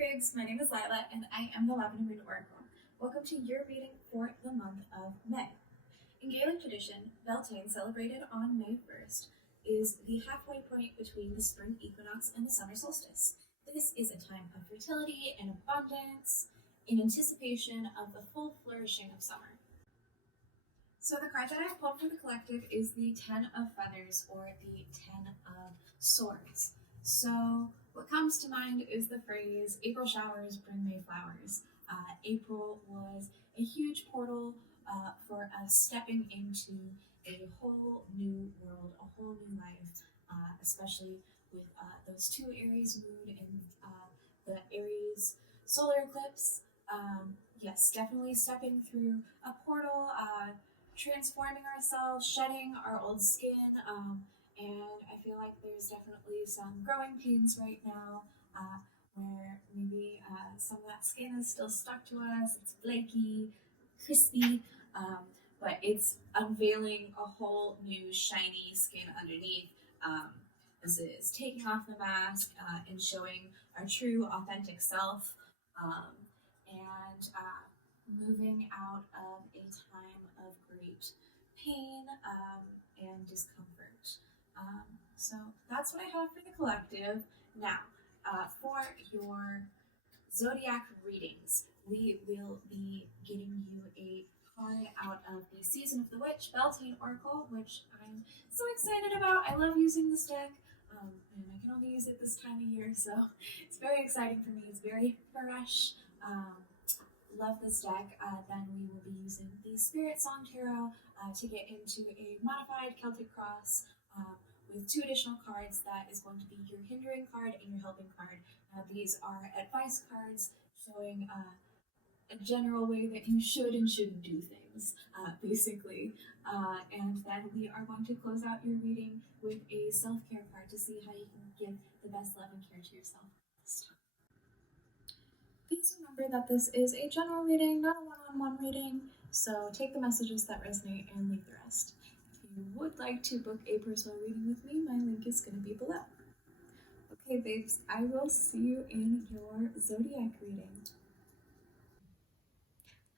babes, my name is Lila and I am the Lavender Moon Oracle. Welcome to your reading for the month of May. In Gaelic tradition, Beltane, celebrated on May 1st, is the halfway point between the spring equinox and the summer solstice. This is a time of fertility and abundance in anticipation of the full flourishing of summer. So the card that I've pulled for the collective is the Ten of Feathers, or the Ten of Swords. So what comes to mind is the phrase, April showers bring May flowers. April was a huge portal for us stepping into a whole new world, a whole new life, especially with those two Aries moon and the Aries solar eclipse. Yes, definitely stepping through a portal, transforming ourselves, shedding our old skin, and I feel like there's definitely some growing pains right now, where maybe some of that skin is still stuck to us. It's flaky, crispy, but it's unveiling a whole new shiny skin underneath. This is taking off the mask and showing our true, authentic self, and moving out of a time of great pain and discomfort. So that's what I have for the collective. Now, for your zodiac readings, we will be getting you a card out of the Season of the Witch Beltane Oracle, which I'm so excited about. I love using this deck, and I can only use it this time of year, so it's very exciting for me. It's very fresh. Love this deck. Then we will be using the Spirit Song Tarot to get into a modified Celtic Cross with two additional cards. That is going to be your hindering card and your helping card. These are advice cards showing a general way that you should and shouldn't do things, basically. And then we are going to close out your reading with a self-care card to see how you can give the best love and care to yourself this time. Please remember that this is a general reading, not a one-on-one reading, so take the messages that resonate and leave the rest. If you would like to book a personal reading with me, my link is going to be below. Okay, babes, I will see you in your zodiac reading.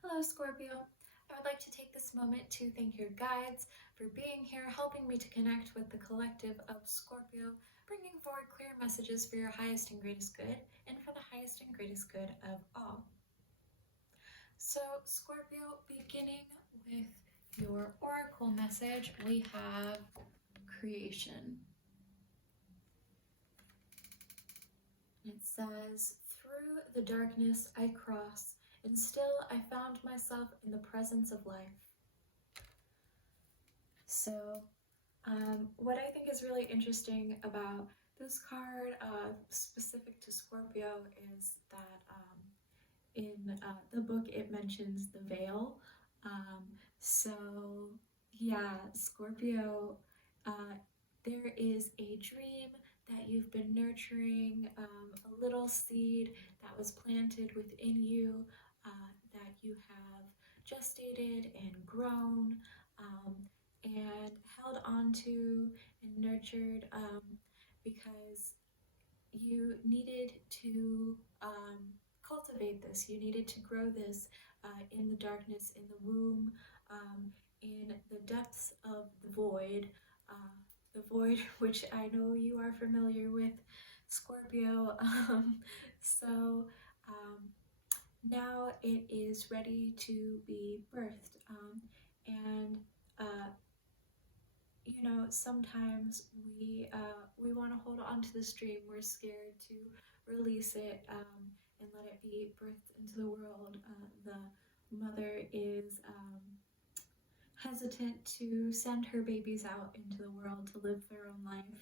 Hello, Scorpio. I would like to take this moment to thank your guides for being here, helping me to connect with the collective of Scorpio, bringing forward clear messages for your highest and greatest good, and for the highest and greatest good of all. So, Scorpio, beginning with your oracle message, we have creation. It says, "Through the darkness I cross, and still I found myself in the presence of life." So, what I think is really interesting about this card, specific to Scorpio, is that in the book it mentions the veil. So, yeah, Scorpio, there is a dream that you've been nurturing, a little seed that was planted within you, that you have gestated and grown, and held onto and nurtured, because you needed to cultivate this, you needed to grow this in the darkness, in the womb, in the depths of the void, which I know you are familiar with, Scorpio. So now it is ready to be birthed, and you know, sometimes we want to hold on to this dream. We're scared to release it and let it be birthed into the world. The mother is hesitant to send her babies out into the world to live their own life.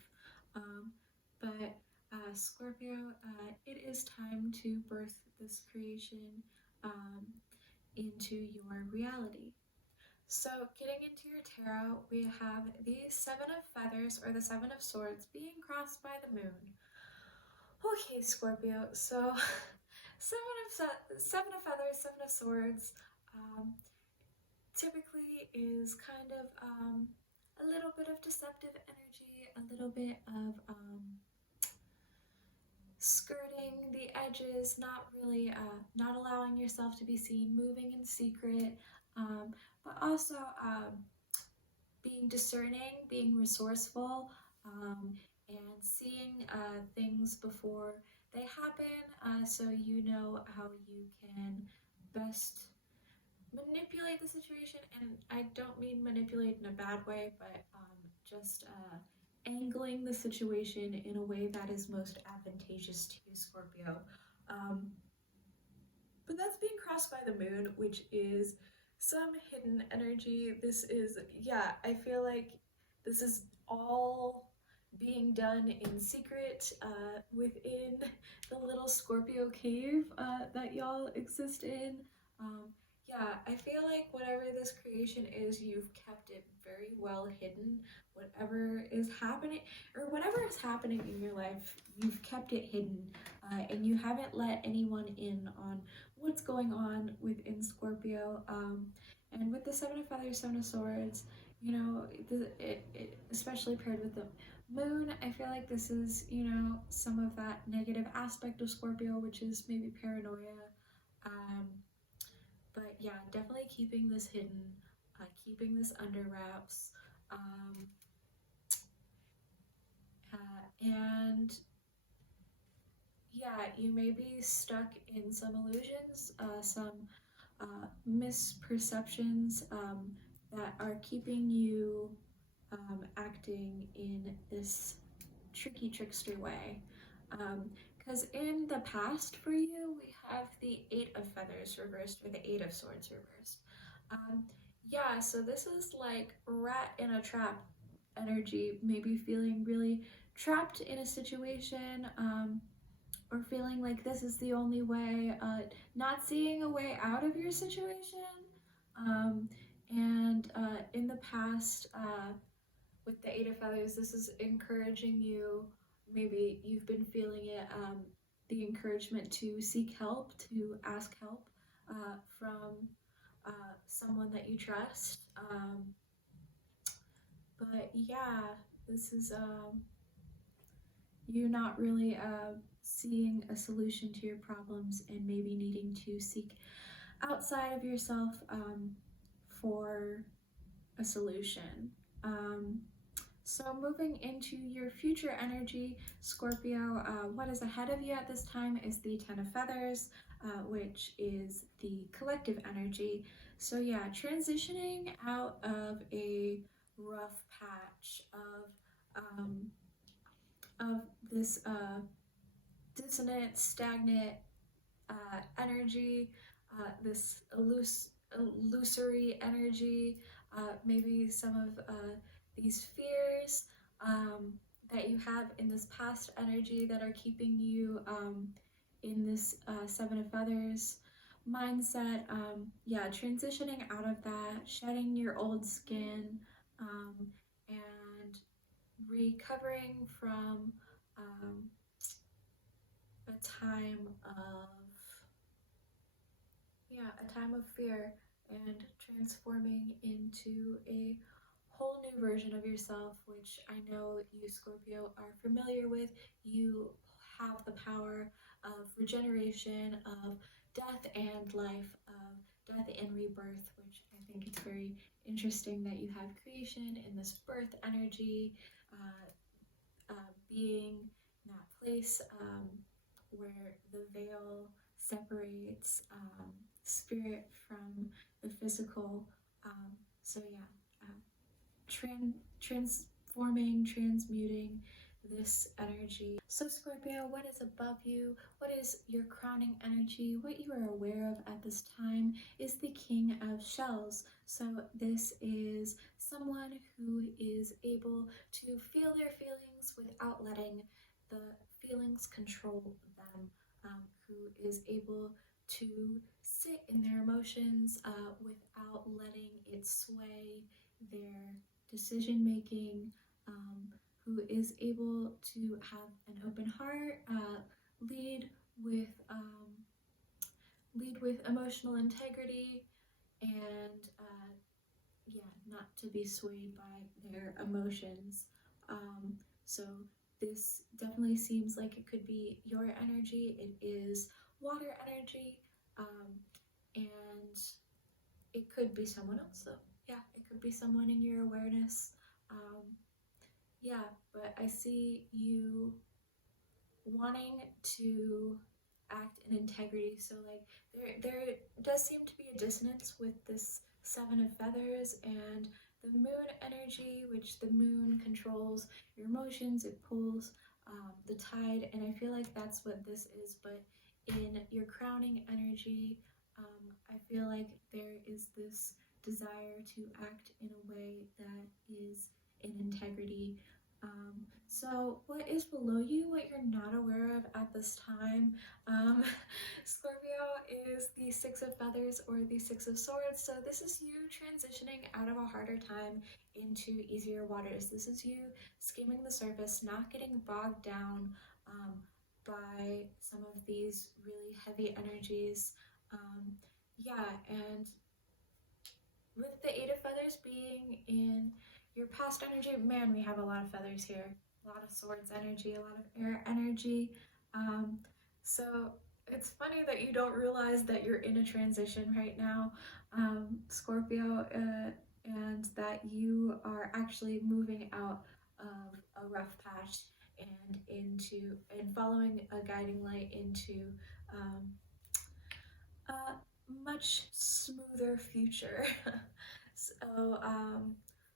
But Scorpio, it is time to birth this creation into your reality. So, getting into your tarot, we have the Seven of Feathers, or the Seven of Swords, being crossed by the moon. Okay, Scorpio, so Seven of Feathers, Seven of Swords, typically is kind of a little bit of deceptive energy, a little bit of skirting the edges, not really, not allowing yourself to be seen, moving in secret, but also being discerning, being resourceful, and seeing things before they happen, so you know how you can best manipulate the situation. And I don't mean manipulate in a bad way, but just angling the situation in a way that is most advantageous to you, Scorpio. Um, but that's being crossed by the moon, which is some hidden energy. This is, yeah, I feel like this is all being done in secret within the little Scorpio cave that y'all exist in. Um, yeah, I feel like whatever this creation is, you've kept it very well hidden. Whatever is happening, or whatever is happening in your life, you've kept it hidden, and you haven't let anyone in on what's going on within Scorpio. And with the Seven of Feathers, Seven of Swords, you know, especially paired with the moon, I feel like this is, you know, some of that negative aspect of Scorpio, which is maybe paranoia. Um, but yeah, definitely keeping this hidden, keeping this under wraps. And yeah, you may be stuck in some illusions, some misperceptions that are keeping you acting in this tricky trickster way. Because in the past for you, we have the Eight of Feathers reversed, or the Eight of Swords reversed. Yeah, so this is like rat in a trap energy, maybe feeling really trapped in a situation, or feeling like this is the only way, not seeing a way out of your situation. And in the past, with the Eight of Feathers, this is encouraging you. Maybe you've been feeling it, the encouragement to seek help, to ask help from someone that you trust. But yeah, this is you not really seeing a solution to your problems and maybe needing to seek outside of yourself for a solution. So moving into your future energy, Scorpio, what is ahead of you at this time is the Ten of Feathers, which is the collective energy. So yeah, transitioning out of a rough patch of this dissonant, stagnant energy, this illusory energy, maybe some of these fears that you have in this past energy that are keeping you in this Seven of Feathers mindset. Yeah, transitioning out of that, shedding your old skin, and recovering from a time of fear, and transforming into a whole new version of yourself, which I know you, Scorpio, are familiar with. You have the power of regeneration, of death and life, of death and rebirth, which I think it's very interesting that you have creation in this birth energy, being in that place where the veil separates spirit from the physical. So yeah, transforming, transmuting this energy. So Scorpio, what is above you? What is your crowning energy? What you are aware of at this time is the King of Shells. So this is someone who is able to feel their feelings without letting the feelings control them, who is able to sit in their emotions without letting it sway their decision making, who is able to have an open heart, lead with emotional integrity, and yeah, not to be swayed by their emotions. So this definitely seems like it could be your energy. It is water energy, and it could be someone else though. Yeah, it could be someone in your awareness. Um, yeah, but I see you wanting to act in integrity. So like there does seem to be a dissonance with this seven of feathers and the moon energy, which the moon controls your emotions. It pulls the tide, and I feel like that's what this is. But in your crowning energy, I feel like there is this desire to act in a way that is in integrity. So what is below you, what you're not aware of at this time? Um, Scorpio is the Six of Feathers or the Six of Swords. So this is you transitioning out of a harder time into easier waters. This is you skimming the surface, not getting bogged down by some of these really heavy energies. Yeah, and with the Eight of Feathers being in your past energy, man, we have a lot of feathers here. A lot of swords energy, a lot of air energy. Um, so it's funny that you don't realize that you're in a transition right now, Scorpio, and that you are actually moving out of a rough patch and into and following a guiding light into um, a much smoother future. So,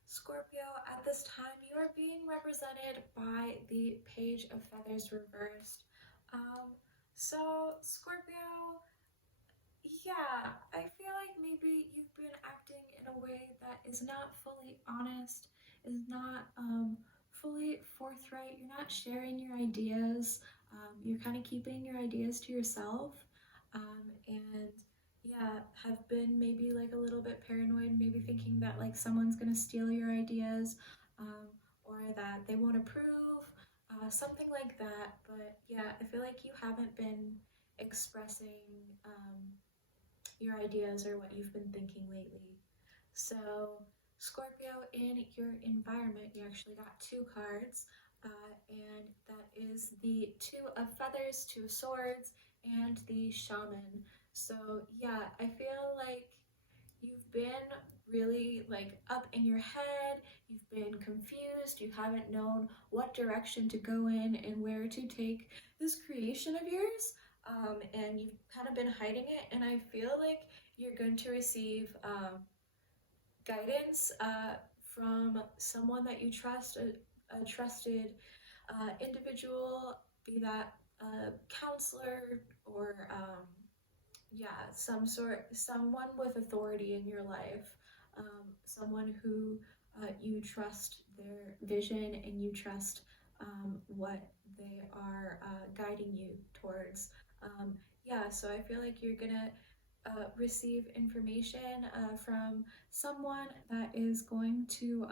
Scorpio, at this time, you are being represented by the Page of Feathers reversed. Scorpio, yeah, I feel like maybe you've been acting in a way that is not fully honest, is not fully forthright. You're not sharing your ideas. You're kind of keeping your ideas to yourself. And yeah, have been maybe like a little bit paranoid, maybe thinking that like someone's gonna steal your ideas, or that they won't approve, something like that. But yeah, I feel like you haven't been expressing your ideas or what you've been thinking lately. So, Scorpio, in your environment, you actually got two cards, and that is the Two of Feathers, Two of Swords, and the Shaman. So, yeah, I feel like you've been really like up in your head, you've been confused, you haven't known what direction to go in and where to take this creation of yours, and you've kind of been hiding it. And I feel like you're going to receive guidance from someone that you trust, a trusted individual, be that a counselor or yeah, someone with authority in your life, someone who you trust their vision and you trust what they are guiding you towards. Yeah, so I feel like you're gonna receive information from someone that is going to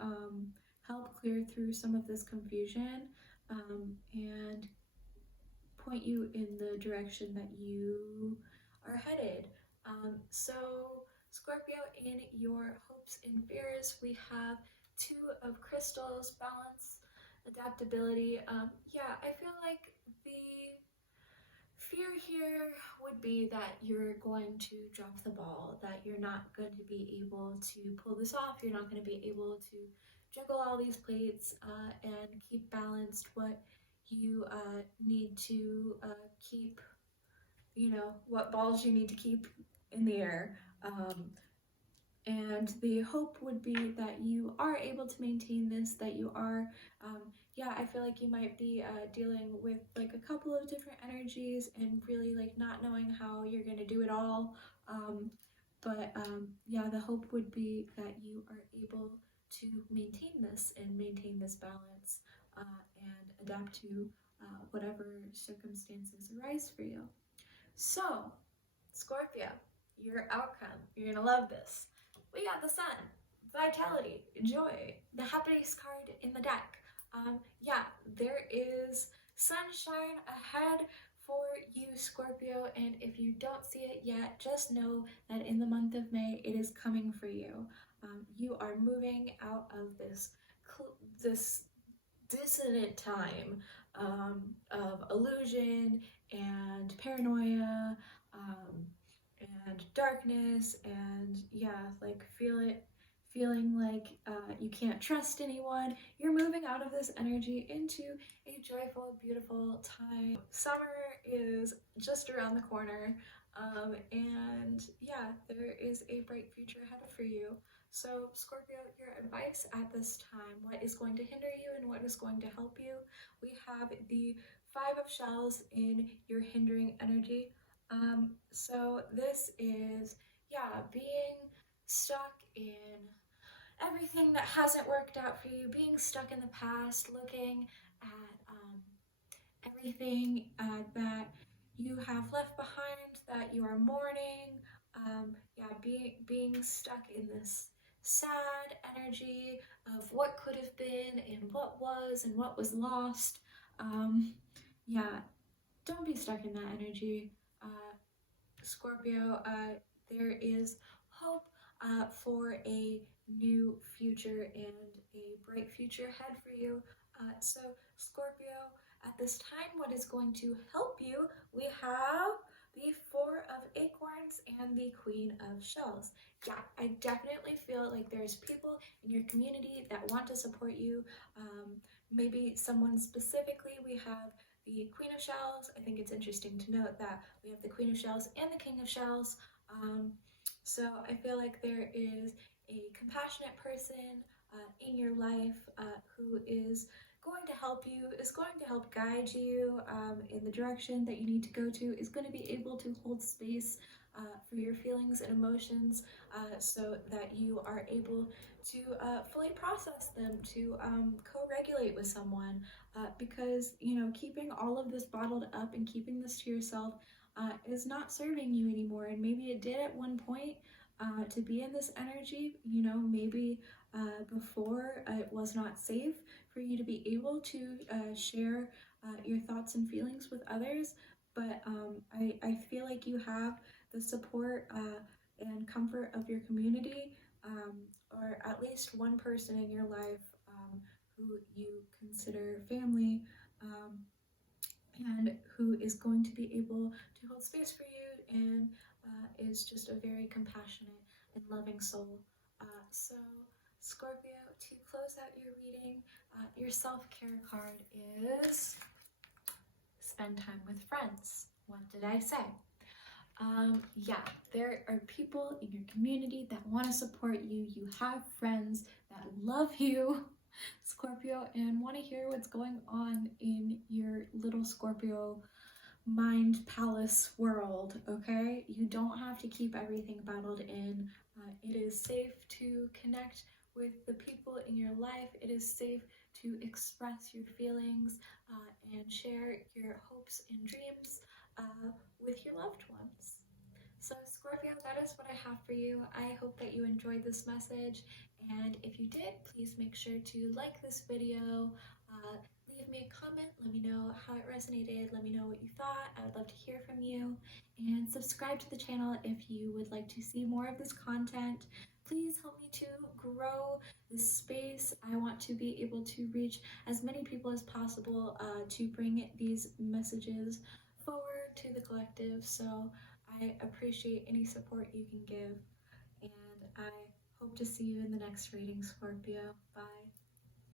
help clear through some of this confusion, and point you in the direction that you are headed. So, Scorpio, in your hopes and fears, we have Two of Crystals, balance, adaptability. Yeah, I feel like the fear here would be that you're going to drop the ball, that you're not going to be able to pull this off, you're not going to be able to juggle all these plates and keep balanced what you need to keep, what balls you need to keep in the air. And the hope would be that you are able to maintain this, that you are, yeah, I feel like you might be dealing with like a couple of different energies and really like not knowing how you're going to do it all. But yeah, the hope would be that you are able to maintain this and maintain this balance and adapt to whatever circumstances arise for you. So, Scorpio, your outcome, you're gonna love this. We got the sun, vitality, joy, the happiest card in the deck. Yeah, there is sunshine ahead for you, Scorpio, and if you don't see it yet, just know that in the month of May, it is coming for you. You are moving out of this dissonant time of illusion and paranoia, and darkness, and yeah, like feeling like you can't trust anyone. You're moving out of this energy into a joyful, beautiful time. Summer is just around the corner, and yeah, there is a bright future ahead for you. So, Scorpio, your advice at this time, what is going to hinder you and what is going to help you? We have the Five of Shells in your hindering energy. So this is, yeah, being stuck in everything that hasn't worked out for you, being stuck in the past, looking at everything that you have left behind, that you are mourning. Yeah, being stuck in this sad energy of what could have been and what was lost. Yeah, don't be stuck in that energy. Uh, Scorpio, there is hope for a new future and a bright future ahead for you. So, Scorpio, at this time, what is going to help you? We have the Four of Acorns and the Queen of Shells. Yeah, I definitely feel like there's people in your community that want to support you. Maybe someone specifically. We have the Queen of Shells. I think it's interesting to note that we have the Queen of Shells and the King of Shells. So I feel like there is a compassionate person in your life who is going to help you, is going to help guide you in the direction that you need to go to, is going to be able to hold space for your feelings and emotions so that you are able to fully process them, to co-regulate with someone, because keeping all of this bottled up and keeping this to yourself is not serving you anymore. And maybe it did at one point to be in this energy. Maybe before it was not safe for you to be able to share your thoughts and feelings with others. But I feel like you have the support and comfort of your community, or at least one person in your life who you consider family, and who is going to be able to hold space for you and is just a very compassionate and loving soul. So, Scorpio, to close out your reading, your self care card is spend time with friends. What did I say? Yeah, there are people in your community that want to support you. You have friends that love you, Scorpio, and want to hear what's going on in your little Scorpio mind palace world, okay? You don't have to keep everything bottled in. It is safe to connect with the people in your life. It is safe to express your feelings and share your hopes and dreams with your loved ones. So, Scorpio, that is what I have for you. I hope that you enjoyed this message. And if you did, please make sure to like this video, leave me a comment, let me know how it resonated, let me know what you thought. I would love to hear from you. And subscribe to the channel if you would like to see more of this content. Please help me to grow this space. I want to be able to reach as many people as possible to bring these messages forward to the collective. So I appreciate any support you can give, and I hope to see you in the next reading, Scorpio. Bye.